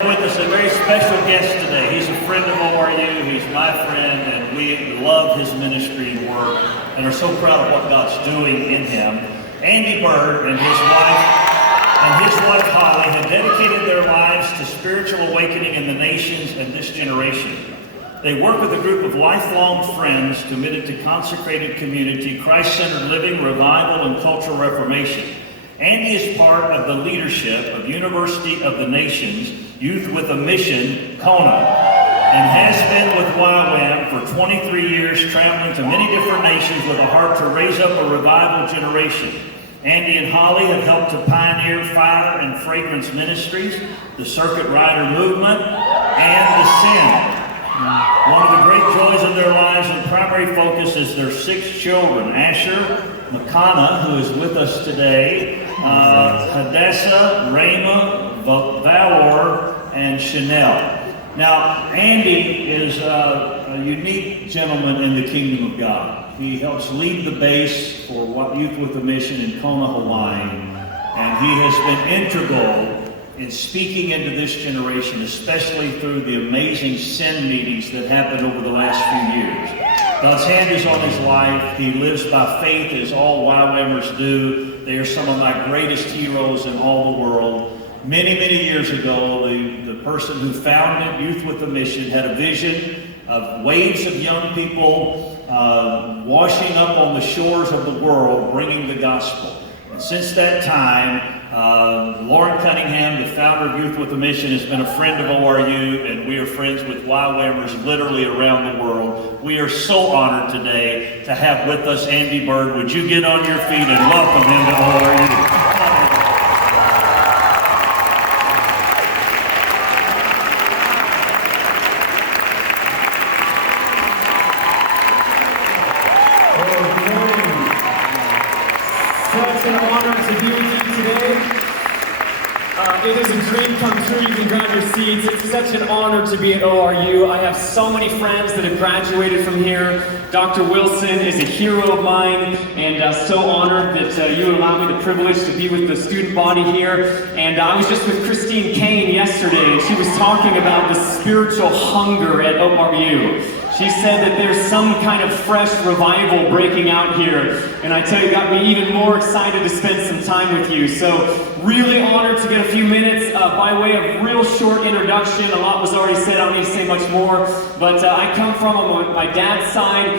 With us a very special guest today. He's a friend of ORU, he's my friend, and we love his ministry and work and are so proud of what God's doing in him. Andy Bird and his wife Holly have dedicated their lives to spiritual awakening in the nations and this generation. They work with a group of lifelong friends committed to consecrated community, Christ-centered living, revival, and cultural reformation. Andy is part of the leadership of University of the Nations Youth with a Mission, Kona, and has been with YWAM for 23 years, traveling to many different nations with a heart to raise up a revival generation. Andy and Holly have helped to pioneer Fire and Fragrance Ministries, the Circuit Rider Movement, and the Sin. One of the great joys of their lives and primary focus is their 6 children, Asher, Makana, who is with us today, Hadassah, Rama, Valor, and Chanel. Now, Andy is a unique gentleman in the kingdom of God. He helps lead the base for Youth with a Mission in Kona, Hawaii, and he has been integral in speaking into this generation, especially through the amazing Sin meetings that happened over the last few years. God's hand is on his life. He lives by faith, as all YWAMers do. They are some of my greatest heroes in all the world. Many, many years ago, the person who founded Youth with a Mission had a vision of waves of young people washing up on the shores of the world, bringing the gospel. And since that time, Lauren Cunningham, the founder of Youth with a Mission, has been a friend of ORU, and we are friends with YWAMers literally around the world. We are so honored today to have with us Andy Bird. Would you get on your feet and welcome him to ORU? It is a dream come true. You can grab your seats. It's such an honor to be at ORU. I have so many friends that have graduated from here. Dr. Wilson is a hero of mine, and so honored that you allow me the privilege to be with the student body here. And I was just with Christine Kane yesterday, and she was talking about the spiritual hunger at ORU. She said that there's some kind of fresh revival breaking out here. And I tell you, it got me even more excited to spend some time with you. So really honored to get a few minutes by way of real short introduction. A lot was already said, I don't need to say much more. But I come from, on my dad's side,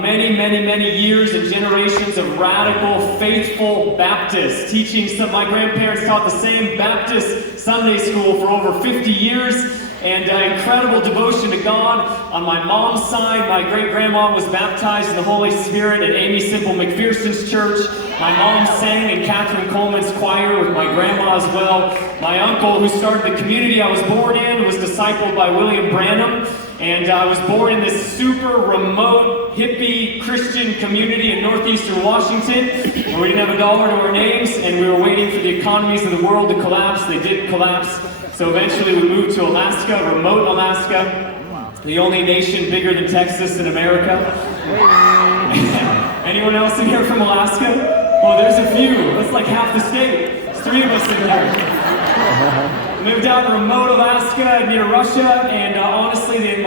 many years and generations of radical, faithful Baptists. Teaching my grandparents taught the same Baptist Sunday school for over 50 years. And incredible devotion to God. On my mom's side, my great-grandma was baptized in the Holy Spirit at Amy Simple McPherson's church. My mom sang in Catherine Coleman's choir with my grandma as well. My uncle, who started the community I was born in, was discipled by William Branham. And I was born in this super remote, hippie Christian community in northeastern Washington, where we didn't have a dollar to our names, and we were waiting for the economies of the world to collapse. They did collapse. So eventually we moved to Alaska, remote Alaska, the only nation bigger than Texas in America. Anyone else in here from Alaska? Well, there's a few. That's like half the state. There's 3 of us in here. Moved out in remote Alaska near Russia, and honestly, then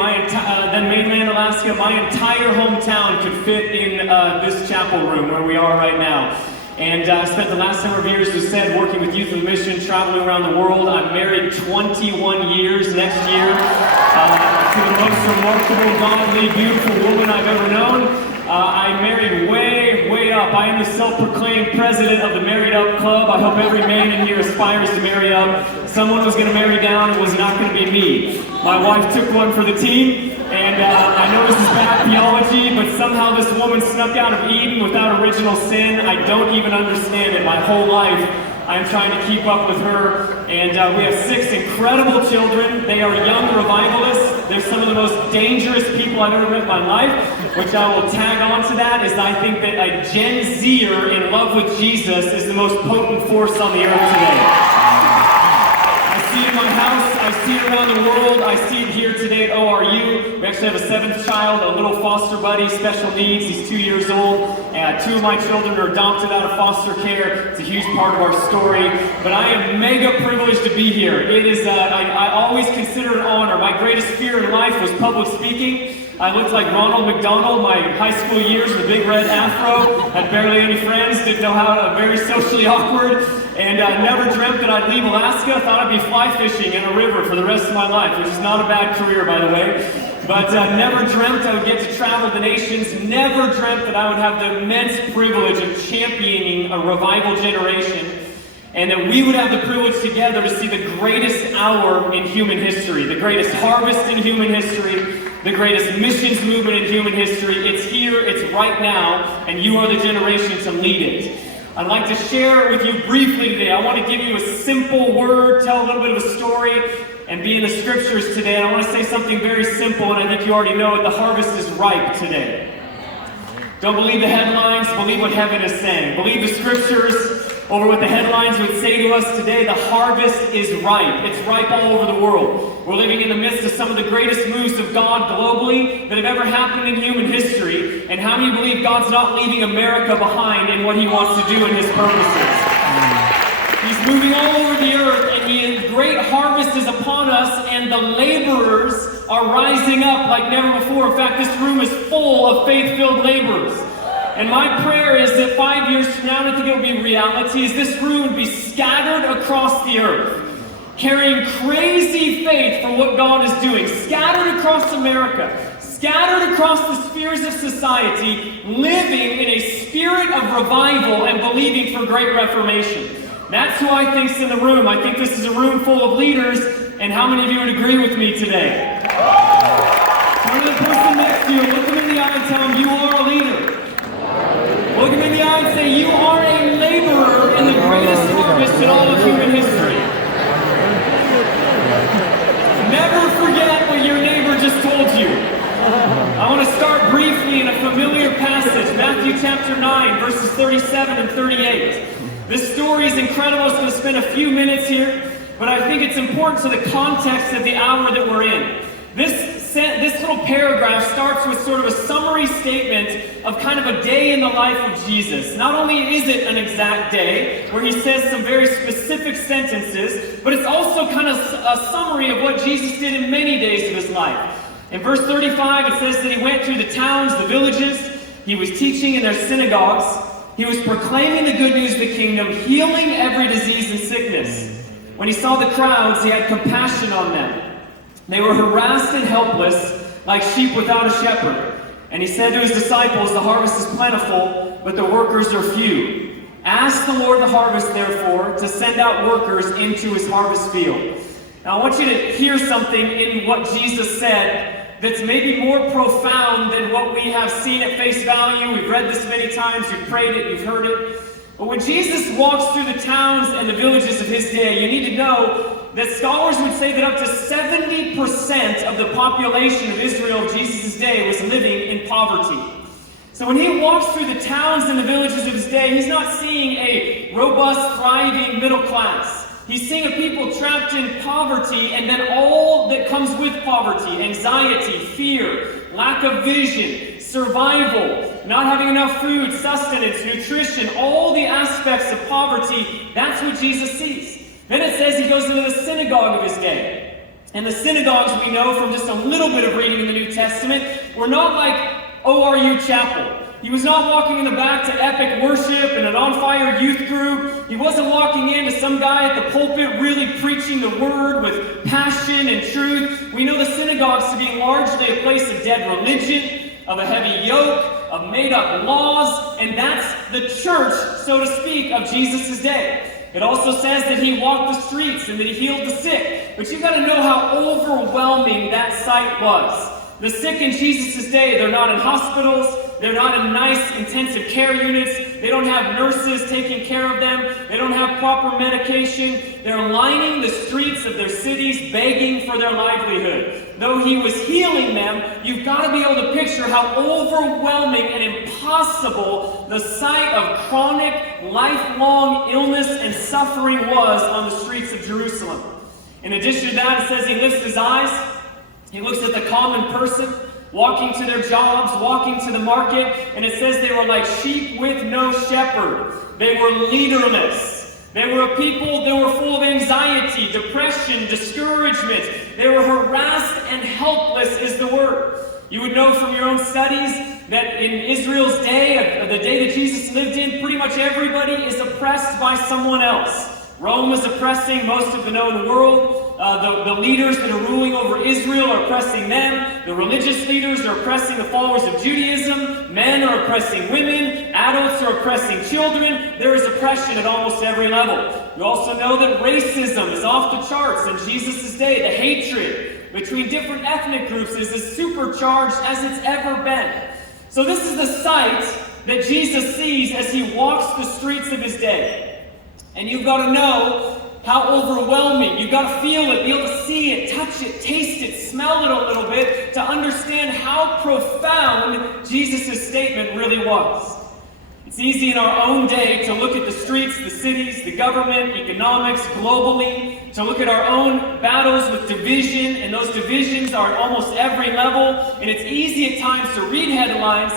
mainland Alaska, my entire hometown could fit in this chapel room where we are right now. And I spent the last number of years, as said, working with Youth with a Mission, traveling around the world. I'm married 21 years next year to the most remarkable, godly, beautiful woman I've ever known. I married way up. I am the self-proclaimed president of the Married Up Club. I hope every man in here aspires to marry up. Someone was going to marry down. It was not going to be me. My wife took one for the team. And I know this is bad theology, but somehow this woman snuck out of Eden without original sin. I don't even understand it. My whole life, I'm trying to keep up with her. And we have 6 incredible children. They are young revivalists. They're some of the most dangerous people I've ever met in my life, which I will tag on to that, is I think that a Gen Zer in love with Jesus is the most potent force on the earth today. I see in my house, I see it around the world. I see it here today at ORU. We actually have a 7th child, a little foster buddy, special needs. He's 2 years old. And 2 of my children are adopted out of foster care. It's a huge part of our story. But I am mega privileged to be here. It is, I always consider it an honor. My greatest fear in life was public speaking. I looked like Ronald McDonald my high school years with a big red afro, had barely any friends, didn't know how to, very socially awkward, and never dreamt that I'd leave Alaska. Thought I'd be fly fishing in a river for the rest of my life, which is not a bad career, by the way. But never dreamt I would get to travel the nations, never dreamt that I would have the immense privilege of championing a revival generation, and that we would have the privilege together to see the greatest hour in human history, the greatest harvest in human history, the greatest missions movement in human history. It's here, it's right now, and you are the generation to lead it. I'd like to share with you briefly today. I want to give you a simple word, tell a little bit of a story, and be in the scriptures today. And I want to say something very simple, and I think you already know it. The harvest is ripe today. Don't believe the headlines, believe what heaven is saying. Believe the scriptures over what the headlines would say to us today. The harvest is ripe. It's ripe all over the world. We're living in the midst of some of the greatest moves of God globally that have ever happened in human history. And how many believe God's not leaving America behind in what He wants to do in His purposes? He's moving all over the earth, and the great harvest is upon us, and the laborers are rising up like never before. In fact, this room is full of faith-filled laborers. And my prayer is that 5 years from now, I think it will be reality, is this room would be scattered across the earth, carrying crazy faith for what God is doing, scattered across America, scattered across the spheres of society, living in a spirit of revival and believing for great reformation. That's who I think's in the room. I think this is a room full of leaders, and how many of you would agree with me today? Turn to the person next to you, look them in the eye and tell them you are a leader. Look him in the eye and say, you are a laborer in the greatest harvest in all of human history. Never forget what your neighbor just told you. I want to start briefly in a familiar passage, Matthew chapter 9, verses 37 and 38. This story is incredible. I was going to spend a few minutes here, but I think it's important to the context of the hour that we're in. This little paragraph starts with sort of a summary statement of kind of a day in the life of Jesus. Not only is it an exact day where he says some very specific sentences, but it's also kind of a summary of what Jesus did in many days of his life. In verse 35, it says that he went through the towns, the villages, he was teaching in their synagogues, he was proclaiming the good news of the kingdom, healing every disease and sickness. When he saw the crowds, he had compassion on them. They were harassed and helpless, like sheep without a shepherd. And he said to his disciples, the harvest is plentiful, but the workers are few. Ask the Lord of the harvest, therefore, to send out workers into his harvest field. Now I want you to hear something in what Jesus said that's maybe more profound than what we have seen at face value. We've read this many times, you've prayed it, you've heard it. But when Jesus walks through the towns and the villages of his day, you need to know that scholars would say that up to 70% of the population of Israel of Jesus' day was living in poverty. So when he walks through the towns and the villages of his day, he's not seeing a robust, thriving middle class. He's seeing a people trapped in poverty, and then all that comes with poverty: anxiety, fear, lack of vision, survival, not having enough food, sustenance, nutrition, all the aspects of poverty. That's what Jesus sees. Then it says he goes into the synagogue of his day. And the synagogues, we know from just a little bit of reading in the New Testament, were not like ORU Chapel. He was not walking in the back to epic worship and an on-fire youth group. He wasn't walking into some guy at the pulpit really preaching the word with passion and truth. We know the synagogues to be largely a place of dead religion, of a heavy yoke, of made-up laws, and that's the church, so to speak, of Jesus' day. It also says that he walked the streets and that he healed the sick. But you've got to know how overwhelming that sight was. The sick in Jesus' day, they're not in hospitals, they're not in nice intensive care units, they don't have nurses taking care of them, they don't have proper medication, they're lining the streets of their cities begging for their livelihood. Though he was healing them, you've got to be able to picture how overwhelming and impossible the sight of chronic, lifelong illness and suffering was on the streets of Jerusalem. In addition to that, it says he lifts his eyes. He looks at the common person, walking to their jobs, walking to the market, and it says they were like sheep with no shepherd. They were leaderless. They were a people that were full of anxiety, depression, discouragement. They were harassed and helpless is the word. You would know from your own studies that in Israel's day, the day that Jesus lived in, pretty much everybody is oppressed by someone else. Rome is oppressing most of the known world. The leaders that are ruling over Israel are oppressing them. The religious leaders are oppressing the followers of Judaism. Men are oppressing women. Adults are oppressing children. There is oppression at almost every level. You also know that racism is off the charts in Jesus' day. The hatred between different ethnic groups is as supercharged as it's ever been. So this is the sight that Jesus sees as he walks the streets of his day. And you've got to know how overwhelming. You've got to feel it, be able to see it, touch it, taste it, smell it a little bit to understand how profound Jesus' statement really was. It's easy in our own day to look at the streets, the cities, the government, economics, globally, to look at our own battles with division, and those divisions are at almost every level, and it's easy at times to read headlines,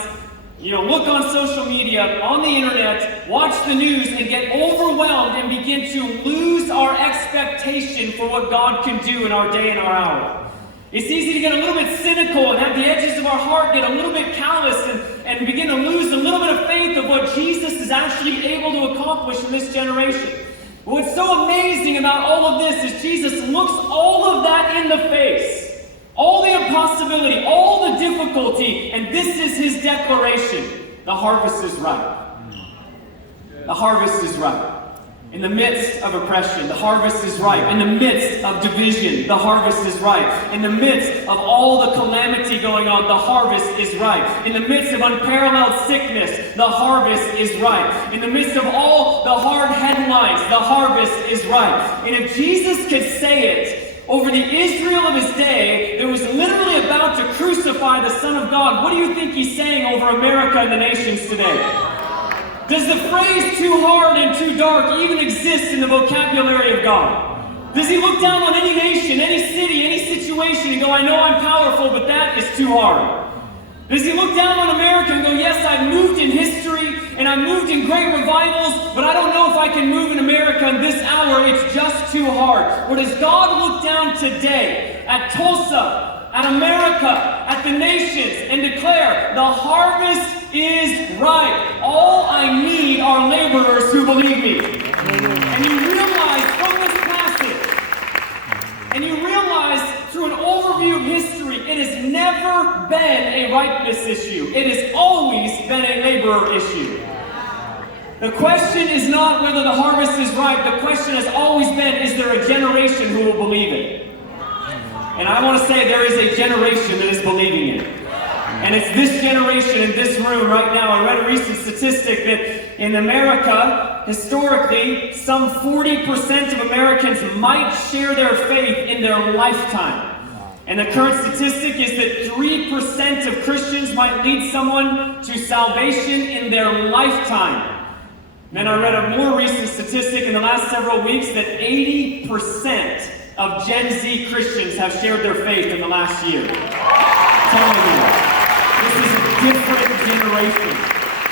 look on social media, on the internet, watch the news, and get overwhelmed and begin to lose our expectation for what God can do in our day and our hour. It's easy to get a little bit cynical and have the edges of our heart get a little bit callous and begin to lose a little bit of faith of what Jesus is actually able to accomplish in this generation. But what's so amazing about all of this is Jesus looks all of that in the face. All the impossibility, all the difficulty, and this is his declaration. The harvest is ripe. The harvest is ripe. In the midst of oppression, the harvest is ripe. In the midst of division, the harvest is ripe. In the midst of all the calamity going on, the harvest is ripe. In the midst of unparalleled sickness, the harvest is ripe. In the midst of all the hard headlines, the harvest is ripe. And if Jesus could say it over the Israel of his day that was literally about to crucify the Son of God, what do you think he's saying over America and the nations today? Does the phrase too hard and too dark even exist in the vocabulary of God? Does he look down on any nation, any city, any situation and go, I know I'm powerful, but that is too hard? Does he look down on America and go, yes, I've moved in history and I've moved in great revivals, but I don't know if I can move in America in this hour, it's just too hard? Or does God look down today at Tulsa, at America, at the nations, and declare, the harvest is ripe. All I need are laborers who believe me. And you realize from this passage, and you realize through an overview of history, it has never been a ripeness issue. It has always been a laborer issue. The question is not whether the harvest is ripe. The question has always been, is there a generation who will believe it? And I want to say there is a generation that is believing it. And it's this generation in this room right now. I read a recent statistic that in America, historically, some 40% of Americans might share their faith in their lifetime. And the current statistic is that 3% of Christians might lead someone to salvation in their lifetime. Then I read a more recent statistic in the last several weeks that 80% of Gen Z Christians have shared their faith in the last year. I'm telling you. This is a different generation.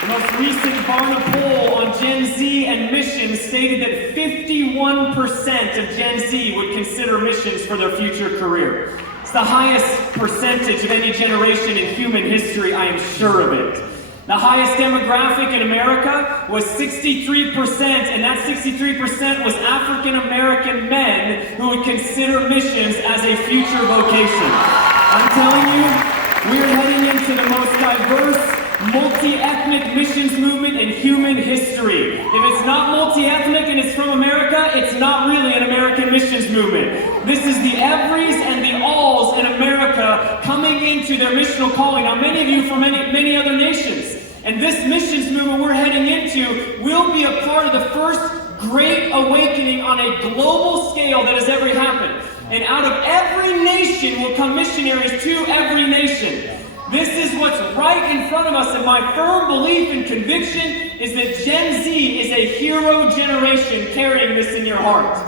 The most recent Barna poll on Gen Z and missions stated that 51% of Gen Z would consider missions for their future career. It's the highest percentage of any generation in human history, I am sure of it. The highest demographic in America was 63%, and that 63% was African American men who would consider missions as a future vocation. I'm telling you, we're heading into the most diverse, multi-ethnic missions movement in human history. If it's not multi-ethnic and it's from America, it's not really an American missions movement. This is the everys and the alls in America coming into their missional calling. Now, many of you from many other nations. And this missions movement we're heading into will be a part of the first great awakening on a global scale that has ever happened. And out of every nation will come missionaries to every nation. This is what's right in front of us, and my firm belief and conviction is that Gen Z is a hero generation carrying this in your heart.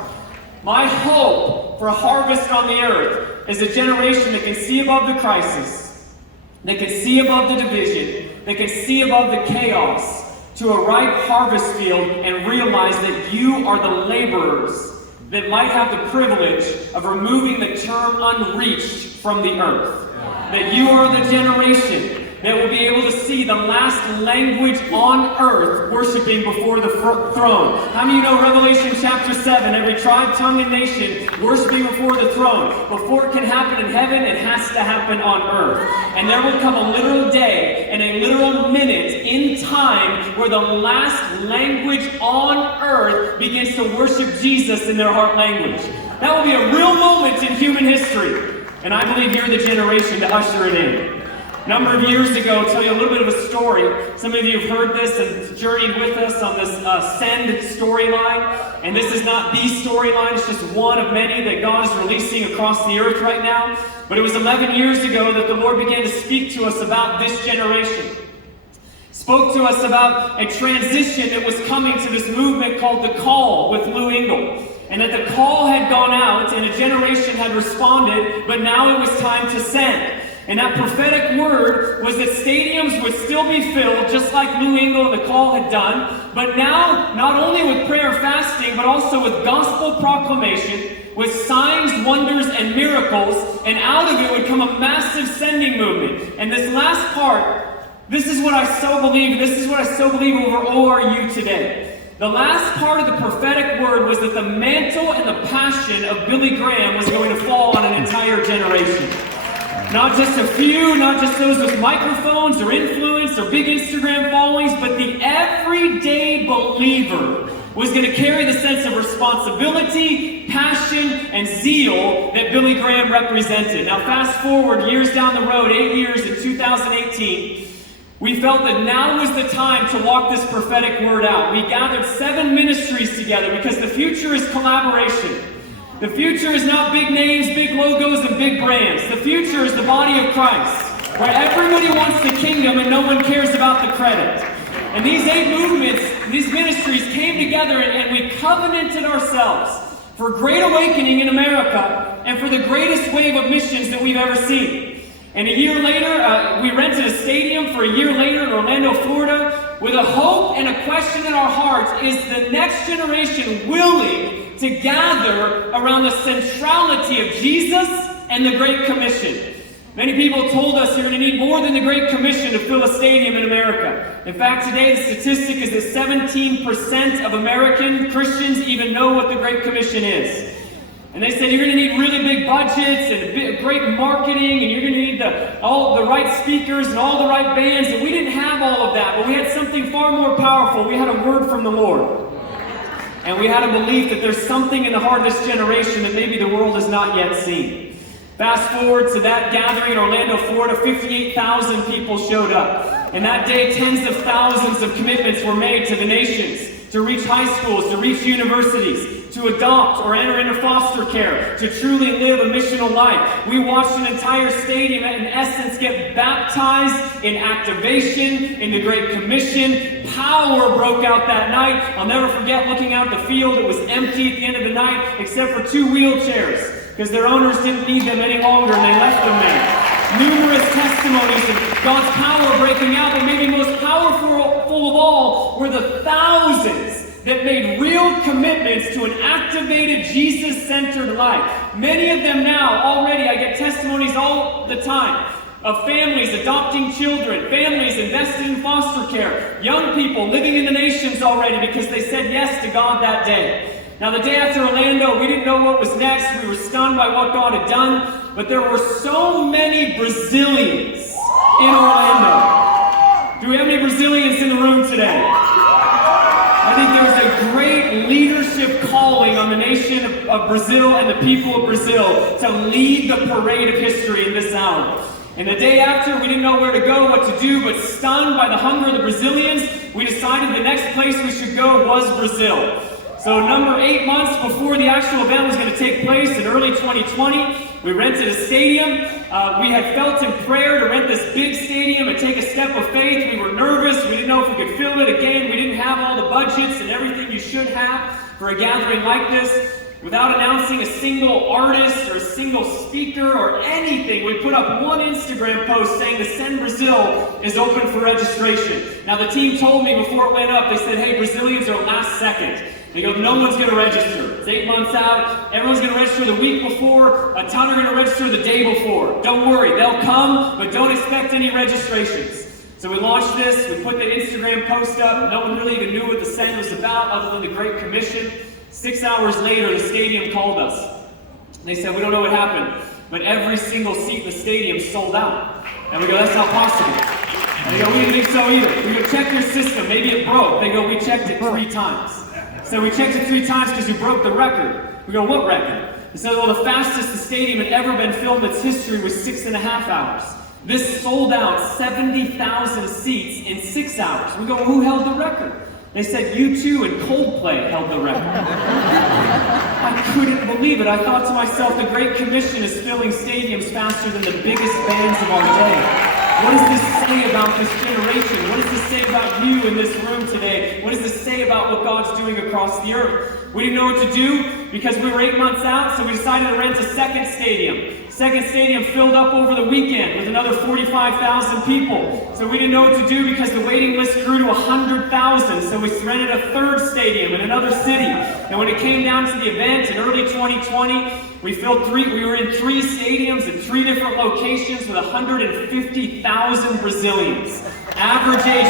My hope for a harvest on the earth is a generation that can see above the crisis, that can see above the division, that can see above the chaos, to a ripe harvest field and realize that you are the laborers that might have the privilege of removing the term unreached from the earth. That you are the generation that will be able to see the last language on earth worshiping before the throne. How many of you know Revelation chapter 7, every tribe, tongue, and nation worshiping before the throne? Before it can happen in heaven, it has to happen on earth. And there will come a literal day and a literal minute in time where the last language on earth begins to worship Jesus in their heart language. That will be a real moment in human history. And I believe you're the generation to usher it in. A number of years ago, I'll tell you a little bit of a story. Some of you have heard this and journeyed with us on this Send storyline. And this is not the storyline, it's just one of many that God is releasing across the earth right now. But it was 11 years ago that the Lord began to speak to us about this generation. Spoke to us about a transition that was coming to this movement called The Call with Lou Engle. And that the call had gone out and a generation had responded, but now it was time to send. And that prophetic word was that stadiums would still be filled, just like Lou Engle and the call had done, but now not only with prayer and fasting, but also with gospel proclamation, with signs, wonders, and miracles, and out of it would come a massive sending movement. And this last part, this is what I so believe, and this is what I so believe over ORU today. The last part of the prophetic word was that the mantle and the passion of Billy Graham was going to fall on an entire generation. Not just a few, not just those with microphones or influence or big Instagram followings, but the everyday believer was going to carry the sense of responsibility, passion, and zeal that Billy Graham represented. Now fast forward years down the road, 8 years in 2018, we felt that now was the time to walk this prophetic word out. We gathered 7 ministries together because the future is collaboration. The future is not big names, big logos, and big brands. The future is the body of Christ, where everybody wants the kingdom and no one cares about the credit. And these 8 movements, these ministries came together and we covenanted ourselves for great awakening in America and for the greatest wave of missions that we've ever seen. And a year later, we rented a stadium for a year later in Orlando, Florida, with a hope and a question in our hearts: is the next generation willing to gather around the centrality of Jesus and the Great Commission? Many people told us you're going to need more than the Great Commission to fill a stadium in America. In fact, today the statistic is that 17% of American Christians even know what the Great Commission is. And they said you're going to need really big budgets and great marketing, and you're going to need all the right speakers and all the right bands. And we didn't have all of that, but we had something far more powerful. We had a word from the Lord. And we had a belief that there's something in the heart of this generation that maybe the world has not yet seen. Fast forward to that gathering in Orlando, Florida, 58,000 people showed up. And that day, tens of thousands of commitments were made to the nations, to reach high schools, to reach universities, to adopt or enter into foster care, to truly live a missional life. We watched an entire stadium, in essence, get baptized in activation, in the Great Commission. Power broke out that night. I'll never forget looking out the field. It was empty at the end of the night, except for 2 wheelchairs, because their owners didn't need them any longer and they left them there. Numerous testimonies of God's power breaking out, but maybe most powerful of all were the thousands that made real commitments to an activated, Jesus-centered life. Many of them now, already, I get testimonies all the time of families adopting children, families invested in foster care, young people living in the nations already because they said yes to God that day. Now, the day after Orlando, we didn't know what was next. We were stunned by what God had done, but there were so many Brazilians in Orlando. Do we have any Brazilians in the room today? I think there's a great leadership calling on the nation of Brazil and the people of Brazil to lead the parade of history in this hour. And the day after, we didn't know where to go, what to do, but stunned by the hunger of the Brazilians, we decided the next place we should go was Brazil. So 8 months before the actual event was going to take place in early 2020, we rented a stadium. We had felt in prayer to rent this big stadium and take a step of faith. We were nervous. We didn't know if we could fill it again. We didn't have all the budgets and everything you should have for a gathering like this. Without announcing a single artist or a single speaker or anything, we put up one Instagram post saying the Send Brazil is open for registration. Now the team told me before it went up, they said, hey, Brazilians are last second. They go, no one's going to register. It's 8 months out. Everyone's going to register the week before. A ton are going to register the day before. Don't worry, they'll come, but don't expect any registrations. So we launched this. We put the Instagram post up. No one really even knew what the Send was about other than the Great Commission. 6 hours later, the stadium called us. They said, we don't know what happened, but every single seat in the stadium sold out. And we go, that's not possible. And they go, we didn't think so either. We go, check your system. Maybe it broke. They go, we checked it 3 times. So we checked it 3 times because you broke the record. We go, what record? They said, well, the fastest the stadium had ever been filled in its history was 6.5 hours. This sold out 70,000 seats in 6 hours. We go, well, who held the record? They said U2 and Coldplay held the record. I couldn't believe it. I thought to myself, the Great Commission is filling stadiums faster than the biggest bands of our day. What does this say about this generation? What does this say about you in this room today? What does this say about what God's doing across the earth? We didn't know what to do because we were 8 months out, so we decided to rent a second stadium. Second stadium filled up over the weekend with another 45,000 people. So we didn't know what to do because the waiting list grew to 100,000. So we rented a third stadium in another city. And when it came down to the event in early 2020, we were in 3 stadiums in 3 different locations with 150,000 Brazilians. Average age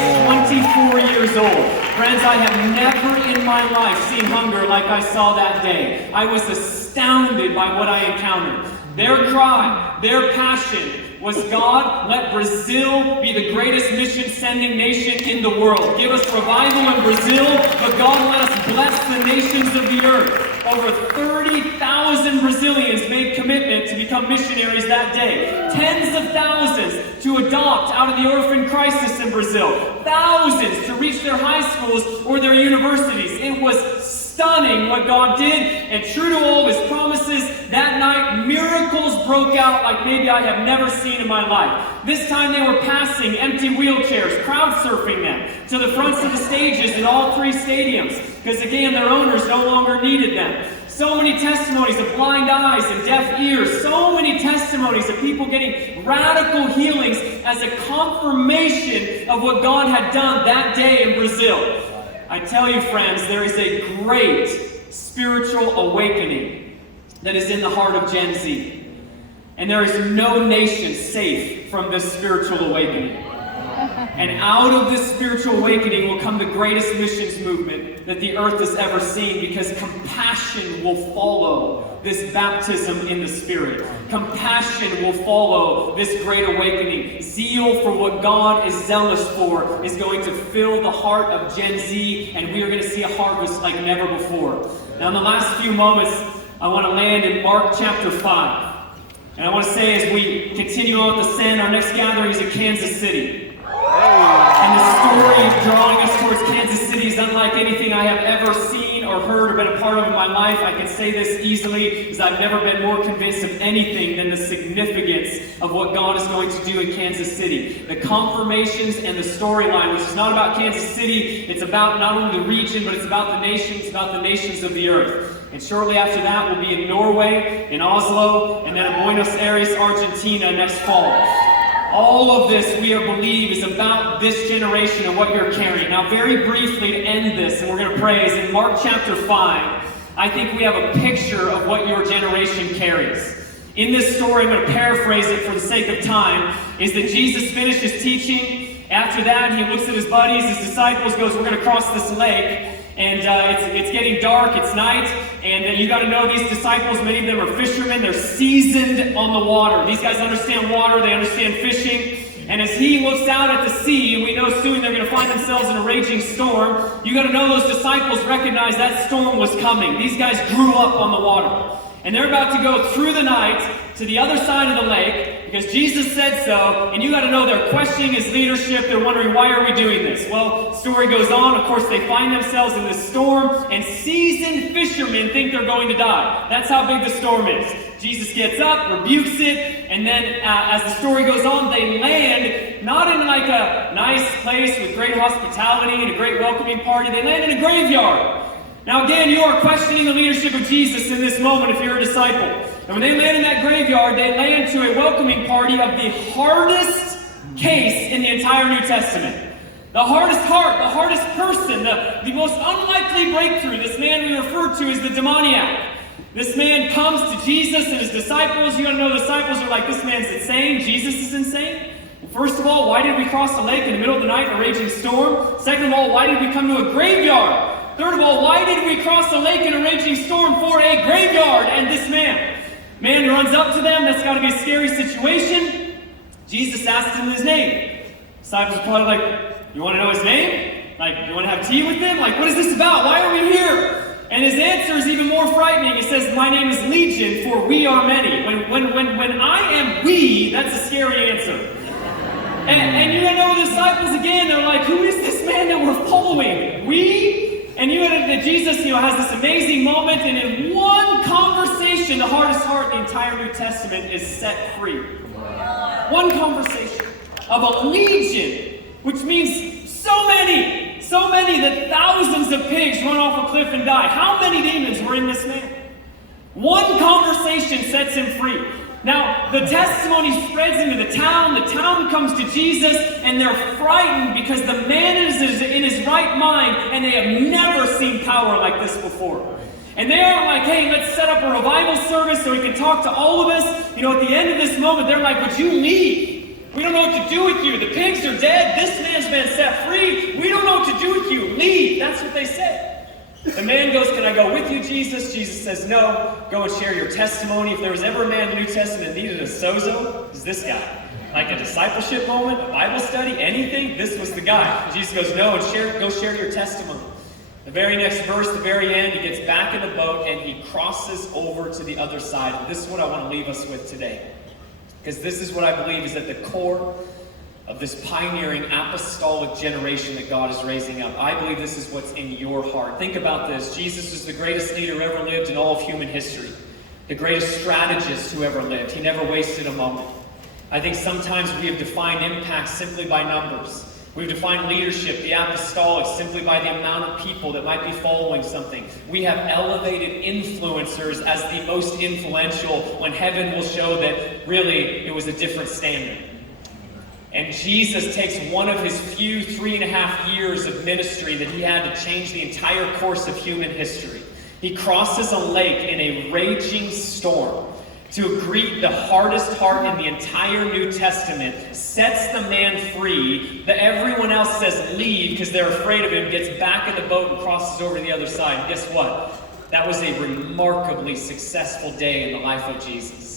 24 years old. Friends, I have never in my life seen hunger like I saw that day. I was astounded by what I encountered. Their cry, their passion was, God, let Brazil be the greatest mission-sending nation in the world. Give us revival in Brazil, but God, let us bless the nations of the earth. Over 30,000 Brazilians made commitment to become missionaries that day. Tens of thousands to adopt out of the orphan crisis in Brazil. Thousands to reach their high schools or their universities. It was stunning what God did, and true to all of His promises, that night miracles broke out like maybe I have never seen in my life. This time they were passing empty wheelchairs, crowd surfing them to the fronts of the stages in all 3 stadiums, because again, their owners no longer needed them. So many testimonies of blind eyes and deaf ears, so many testimonies of people getting radical healings as a confirmation of what God had done that day in Brazil. I tell you, friends, there is a great spiritual awakening that is in the heart of Gen Z. And there is no nation safe from this spiritual awakening. And out of this spiritual awakening will come the greatest missions movement that the earth has ever seen, because compassion will follow this baptism in the Spirit. Compassion will follow this great awakening. Zeal for what God is zealous for is going to fill the heart of Gen Z, and we are going to see a harvest like never before. Now, in the last few moments, I want to land in Mark chapter 5. And I want to say, as we continue on with the Send, our next gathering is in Kansas City. And the story drawing us towards Kansas City is unlike anything I have ever seen or heard or been a part of in my life. I can say this easily, because I've never been more convinced of anything than the significance of what God is going to do in Kansas City. The confirmations and the storyline, which is not about Kansas City, it's about not only the region, but it's about the nations, about the nations of the earth. And shortly after that, we'll be in Norway, in Oslo, and then in Buenos Aires, Argentina next fall. All of this, we believe, is about this generation and what you're carrying. Now, very briefly to end this, and we're going to pray, is in Mark chapter 5, I think we have a picture of what your generation carries. In this story, I'm going to paraphrase it for the sake of time, is that Jesus finished his teaching. After that, he looks at his buddies, his disciples, goes, we're going to cross this lake. And it's getting dark, it's night, and you got to know these disciples, many of them are fishermen, they're seasoned on the water. These guys understand water, they understand fishing. And as he looks out at the sea, and we know soon they're going to find themselves in a raging storm, you got to know those disciples recognize that storm was coming. These guys grew up on the water. And they're about to go through the night to the other side of the lake, because Jesus said so, and you got to know they're questioning his leadership. They're wondering, why are we doing this? Well, the story goes on. Of course, they find themselves in this storm, and seasoned fishermen think they're going to die. That's how big the storm is. Jesus gets up, rebukes it, and then as the story goes on, they land not in like a nice place with great hospitality and a great welcoming party. They land in a graveyard. Now again, you are questioning the leadership of Jesus in this moment if you're a disciple. And when they land in that graveyard, they land to a welcoming party of the hardest case in the entire New Testament. The hardest heart, the hardest person, the most unlikely breakthrough. This man we refer to as the demoniac. This man comes to Jesus and his disciples. You gotta know the disciples are like, this man's insane. Jesus is insane. First of all, why did we cross the lake in the middle of the night in a raging storm? Second of all, why did we come to a graveyard? Third of all, why did we cross the lake in a raging storm for a graveyard? And this man runs up to them. That's got to be a scary situation. Jesus asks him his name. Disciples are probably like, you want to know his name? Like, you want to have tea with him? Like, what is this about? Why are we here? And his answer is even more frightening. He says, my name is Legion, for we are many. When I am we, that's a scary answer. And you know the disciples again, they're like, who is this man that we're following? We? And you know that Jesus, has this amazing moment, and in one conversation, the hardest heart in the entire New Testament is set free. One conversation of a legion, which means so many that thousands of pigs run off a cliff and die. How many demons were in this man? One conversation sets him free. Now, the testimony spreads into the town comes to Jesus, and they're frightened because the man is in his right mind, and they have never seen power like this before. And they aren't like, hey, let's set up a revival service so we can talk to all of us. At the end of this moment, they're like, would you leave? We don't know what to do with you. The pigs are dead. This man's been set free. We don't know what to do with you. Leave. That's what they said. The man goes, can I go with you, Jesus? Jesus says, no. Go and share your testimony. If there was ever a man in the New Testament that needed a sozo, it's this guy. Like a discipleship moment, a Bible study, anything, this was the guy. Jesus goes, no, and go share your testimony. The very next verse, the very end, he gets back in the boat and he crosses over to the other side. And this is what I want to leave us with today. Because this is what I believe is at the core of this pioneering apostolic generation that God is raising up. I believe this is what's in your heart. Think about this. Jesus is the greatest leader ever lived in all of human history. The greatest strategist who ever lived. He never wasted a moment. I think sometimes we have defined impact simply by numbers. We've defined leadership, the apostolic, simply by the amount of people that might be following something. We have elevated influencers as the most influential when heaven will show that really it was a different standard. And Jesus takes one of his few 3.5 years of ministry that he had to change the entire course of human history. He crosses a lake in a raging storm to greet the hardest heart in the entire New Testament, sets the man free, that everyone else says leave because they're afraid of him, gets back in the boat and crosses over to the other side. And guess what? That was a remarkably successful day in the life of Jesus.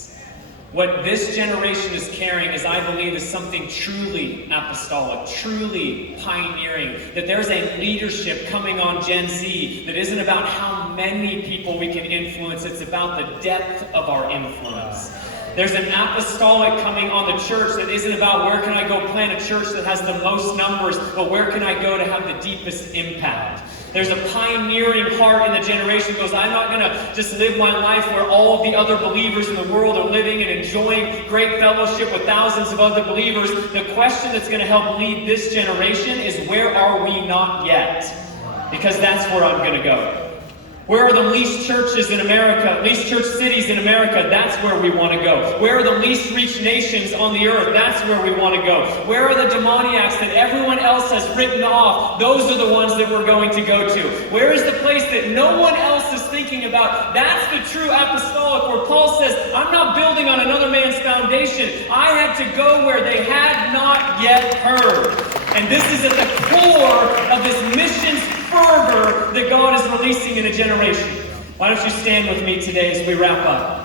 What this generation is carrying is, I believe, is something truly apostolic, truly pioneering. That there's a leadership coming on Gen Z that isn't about how many people we can influence, it's about the depth of our influence. There's an apostolic coming on the church that isn't about where can I go plant a church that has the most numbers, but where can I go to have the deepest impact. There's a pioneering heart in the generation that goes, I'm not going to just live my life where all of the other believers in the world are living and enjoying great fellowship with thousands of other believers. The question that's going to help lead this generation is, where are we not yet? Because that's where I'm going to go. Where are the least churches in America, least church cities in America? That's where we want to go. Where are the least reached nations on the earth? That's where we want to go. Where are the demoniacs that everyone else has written off? Those are the ones that we're going to go to. Where is the place that no one else is thinking about? That's the true apostolic, where Paul says, I'm not building on another man's foundation. I had to go where they had not yet heard. And this is at the core of this missions fervor that God is releasing in a generation. Why don't you stand with me today as we wrap up?